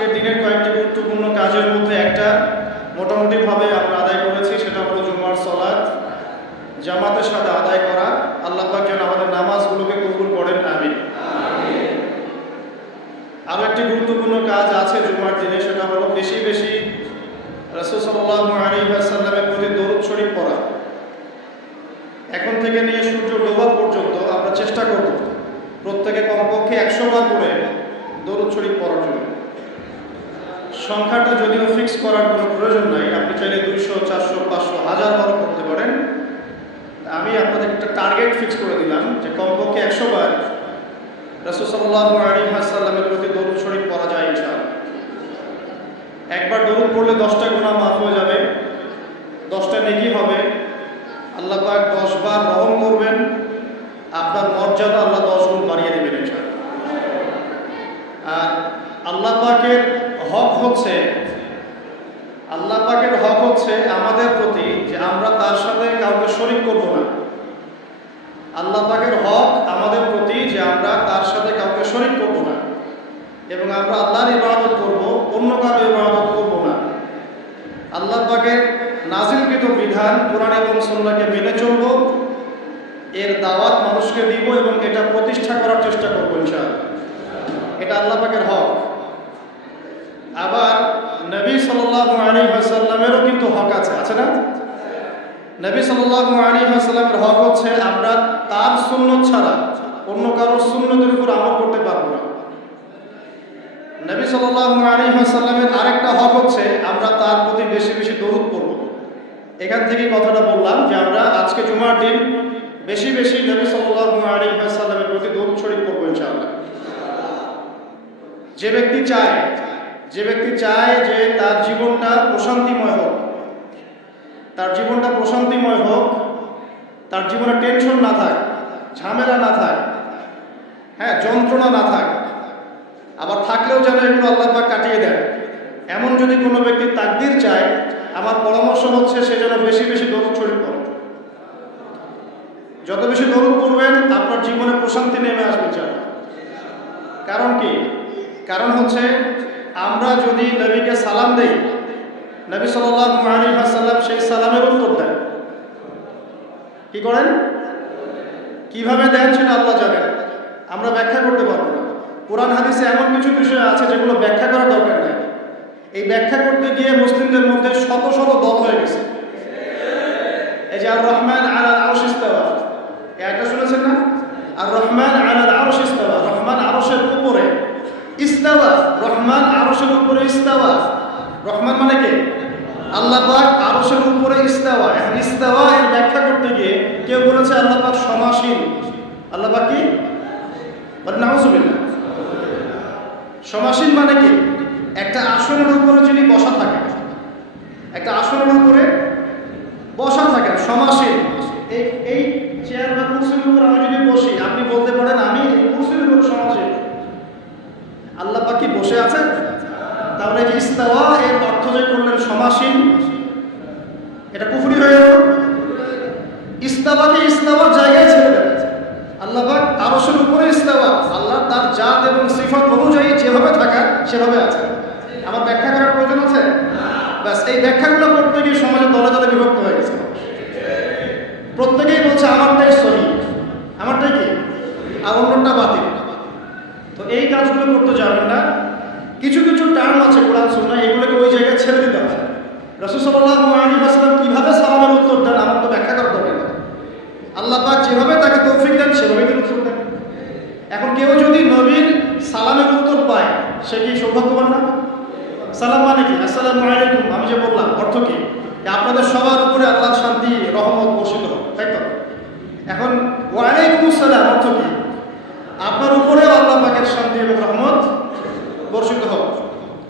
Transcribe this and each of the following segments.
আজকের দিনের কয়েকটি গুরুত্বপূর্ণ কাজের মধ্যে একটা মোটামুটিভাবে আমরা আদায় করেছি, সেটা হলো জুমার সালাত জামাতের সাথে আদায় করা। আল্লাহ পাক যেন আমাদের নামাজগুলোকে কবুল করেন, আমিন। আরও একটি গুরুত্বপূর্ণ কাজ আছে জুমার দিনে, সেটা হলো বেশি বেশি রাসূল সাল্লাল্লাহু আলাইহি ওয়াসাল্লামের প্রতি দরুদ শরীফ পড়া। এখন থেকে নিয়ে সূর্য ডোবা পর্যন্ত আমরা চেষ্টা করব প্রত্যেকে কমপক্ষে 100 বার করে দরুদ শরীফ পড়ার জন্য। সংখ্যাটা যদিও ফিক্স করার কোনো প্রয়োজন নাই, আপনি চাইলে 200, 400, 500, 1000 বারও করতে পারেন। আমি আপনাদের একটা টার্গেট ফিক্স করে দিলাম যে কমপক্ষে 100 বার রাসূল সাল্লাল্লাহু আলাইহি ওয়াসাল্লামের প্রতি দরুদ শরীফ পড়া যায় ইনশাআল্লাহ। একবার দরুদ পড়লে 10টা গুনাহ মাফ হয়ে যাবে, 10টা নেকি হবে। আল্লাহ পাক 10 বার রহম করবেন, আপনার মর্যাদা আল্লাহ 10 গুণ বাড়িয়ে দেবেন ইনশাআল্লাহ। আর আল্লাহ পাকের হক হচ্ছে আমাদের প্রতি যে আমরা তার সাথে কাউকে শরীক করব না। আল্লাহ পাকের হক আমাদের প্রতি যে আমরা তার সাথে কাউকে শরীক করব না এবং আমরা আল্লাহর ইবাদত করব, অন্য কারো ইবাদত করব না। আল্লাহ পাকের নাজিলকৃত বিধান কোরআন এবং সুন্নাহকে মেনে চলব, এর দাওয়াত মানুষকে দিব এবং এটা প্রতিষ্ঠা করার চেষ্টা করব ইনশাআল্লাহ। এটা আল্লাহ পাকের হক। আবার নবী সাল্লাল্লাহু আলাইহি ওয়াসাল্লামেরও কিন্তু হক আছে না? নবী সাল্লাল্লাহু আলাইহি ওয়াসাল্লামের হক হচ্ছে আমরা তার সুন্নাত ছাড়া অন্য কারোর সুন্নতের উপর আমল করতে পারবো না। নবী সাল্লাল্লাহু আলাইহি ওয়াসাল্লামের আরেকটা হক হচ্ছে আমরা তার প্রতি বেশি বেশি দরুদ পড়ব। এখান থেকে কথাটা বললাম যে আমরা আজকে জুমার দিন বেশি বেশি নবী সাল্লাল্লাহু আলাইহি ওয়াসাল্লামের প্রতি দরুদ শরীফ পড়ব ইনশাআল্লাহ। যে ব্যক্তি চায় যে তার জীবনটা প্রশান্তিময় হোক, তার জীবনে টেনশন না থাক, ঝামেলা না থাক, যন্ত্রণা না থাক, আবার থাকলেও যেন এগুলো আল্লাহ পাক কাটিয়ে দেন, এমন যদি কোনো ব্যক্তি তাকদীর চায়, আমার পরামর্শ হচ্ছে সে যেন বেশি বেশি দরুদ শরীফ পড়ে। যত বেশি দরুদ পড়বেন আপনার জীবনে প্রশান্তি নেমে আসবে চায়। কারণ কি? কারণ হচ্ছে আমরা যদি নবীকে সালাম দেই, নবী সাল্লাল্লাহু আলাইহি ওয়াসাল্লাম সেই সালামের উত্তর দেন। কি করেন? কিভাবে দেন সেটা আল্লাহ জানেন, আমরা ব্যাখ্যা করতে পারবো না। কোরআন হাদিসে এমন কিছু বিষয় আছে যেগুলো ব্যাখ্যা করার দরকার নেই। এই ব্যাখ্যা করতে গিয়ে মুসলিমদের মধ্যে শত শত দল হয়ে গেছে। এই যে আর রহমান আলাল আরশ ইস্তাওয়া, এটা শুনেছেন না? আর রহমান আলাল আরশ ইস্তাওয়া, রহমান আরশের উপরে ইস্তাওয়া, রহমান আরশের উপরে ইস্তাওয়া। রহমান মানে কি? আল্লাহ পাক আরশের উপরে ইস্তাওয়া। এখন ইস্তাওয়া এর ব্যাখ্যা করতে গিয়ে কেউ বলেছে আল্লাহ পাক সমাসীন। আল্লাহ পাক কি? বলে নাউজুবিল্লাহ। সমাসীন মানে কি? একটা আসনের উপরে যিনি বসা থাকেন, একটা আসনের উপরে বসা থাকেন, সমাসীন। এই চেয়ার বা কুরসির উপর আমি যদি বসি, আপনি বলতে পারেন আমি এই কুরসির উপর সমাসীন। আল্লাহ পাক কি বসে আছেন? তাহলে যে ইস্তাওয়া এর অর্থ যে করলেন সমাসীন, এটা কুফরি হয়ে গেল। ইস্তাওয়াকে ইস্তাওয়ার জায়গায় ছেড়ে দেন। আল্লাহ পাক আরশের উপরে ইস্তাওয়া, আল্লাহ তার জাত এবং সিফাত অনুযায়ী যেভাবে থাকা সেভাবে আছে। আমার ব্যাখ্যা করার প্রয়োজন আছে? ব্যাস, এই ব্যাখ্যাগুলো করতে গিয়ে সমাজে দলে দলে বিভক্ত হয়ে গেছে। প্রত্যেকেই বলছে আমারটাই সহি, আমারটাই কি, আর অন্যটা বাতিল। তো এই কাজগুলো করতে যাবেন না। কিছু কিছু টার্ম আছে কোরআন সুন্নাহ, এগুলোকে ওই জায়গায় ছেড়ে দিতে হবে। রাসূল সাল্লাল্লাহু আলাইহি ওয়াসাল্লাম কিভাবে সালামের উত্তর দেন আমার তো ব্যাখ্যা করতে হবে না। আল্লাহ পাক যেভাবে তাকে তৌফিক দেন সেভাবেই তিনি উত্তর দেন। এখন কেউ যদি নবীর সালামের উত্তর পায়, সে কি সৌভাগ্যবান না? সালাম মানে কি? আসসালামু আলাইকুম, আমি যে বললাম অর্থ কি? আপনাদের সবার উপরে আল্লাহর শান্তি রহমত বর্ষিত হোক, তাই তো? এখন ওয়ালাইকুম আসসালাম অর্থ কি? আপনার উপরেও আল্লাহ পাকের শান্তি এবং রহমত বর্ষিত হোক,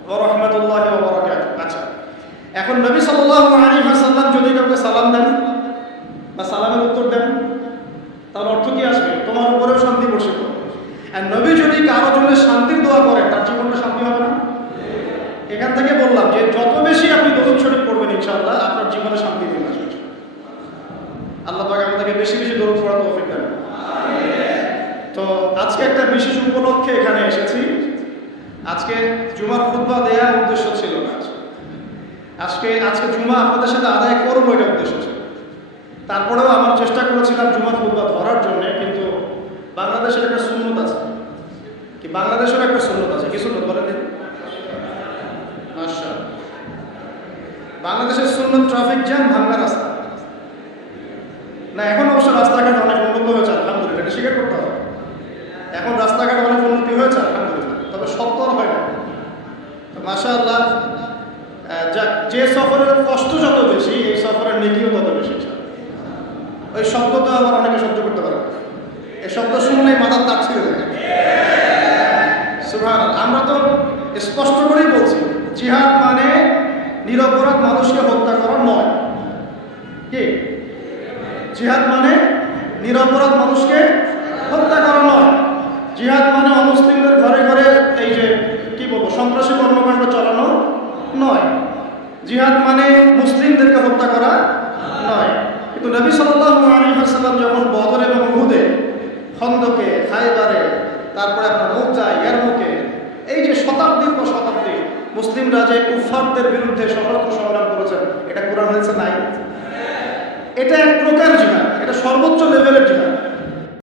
ওয়া রাহমাতুল্লাহি ওয়া বারাকাতুহু। আচ্ছা, এখন নবী সাল্লাল্লাহু আলাইহি ওয়াসাল্লাম যদি কাউকে সালাম দেন বা সালামের উত্তর দেন, তার অর্থ কি আসবে? তোমার উপরেও শান্তি বর্ষিত। আর নবী যদি কারো জন্য শান্তির দোয়া করেন, তার জীবনটা শান্তি হবে না? এখান থেকে বললাম যে যত বেশি আপনি দরুদ শরীফ পড়বেন ইনশাআল্লাহ আপনার জীবনে শান্তি নেমে আসবে। আল্লাহ পাক আমাদেরকে বেশি বেশি দরুদ পড়ার তৌফিক দেন। আমিন। তো আজকে একটা বিশেষ উপলক্ষে এখানে এসেছি। আজকে আজকে জুমার খুতবা দেওয়ার উদ্দেশ্য ছিল না। আজকে জুমা আপনাদের সাথে আদায় করবো, এটা উদ্দেশ্য ছিল। তারপরেও আমার চেষ্টা করেছিলাম জুমার খুতবা ধরার জন্য, কিন্তু বাংলাদেশের একটা সুন্নত আছে, কি বাংলাদেশের একটা সুন্নত আছে, কি সুন্নত বলেন দিন? মাশাআল্লাহ, বাংলাদেশের সুন্নত ট্রাফিক জ্যাম, ভাঙা রাস্তা। না, এখন অবশ্য রাস্তাঘাট অনেক উন্নত হয়েছে, আলহামদুলিল্লাহ, এটা স্বীকার করতে হবে। এখন রাস্তাঘাট অনেক উন্নতি হয়েছে, আলহামদুলিল্লাহ, তবে সত্তর হয় না। মাশাআল্লাহ, যে সফরের কষ্ট যত বেশি, এই সফরের নেকিও তত বেশি। ওই শব্দ তো আবার অনেকে সহ্য করতে পারে, এই শব্দ শুনলেই মাথার তাক ছিঁড়ে যায়। সুবহানাল্লাহ, আমরা তো স্পষ্ট করেই বলছি, জিহাদ মানে নিরপরাধ মানুষকে হত্যা করা নয়। কি জিহাদ মানে? নিরপরাধ মানুষকে হত্যা করা নয়। জিহাদ মানে অমুসলিমদের ঘরে ঘরে এই যে কি বলবো, সন্ত্রাসী কর্মকাণ্ড চালানো নয়। জিহাদ মানে মুসলিমদেরকে হত্যা করা নয়। কিন্তু নবী সাল্লাল্লাহু আলাইহি ওয়াসাল্লাম যখন বদর এবং উহুদে, খন্দকে, খায়বারে, তারপরে আপনার মুক্তায়, ইয়ারমুকে, এই যে শতাব্দীর পর শতাব্দী মুসলিমরা যে কুফফারদের বিরুদ্ধে সশস্ত্র সংগ্রাম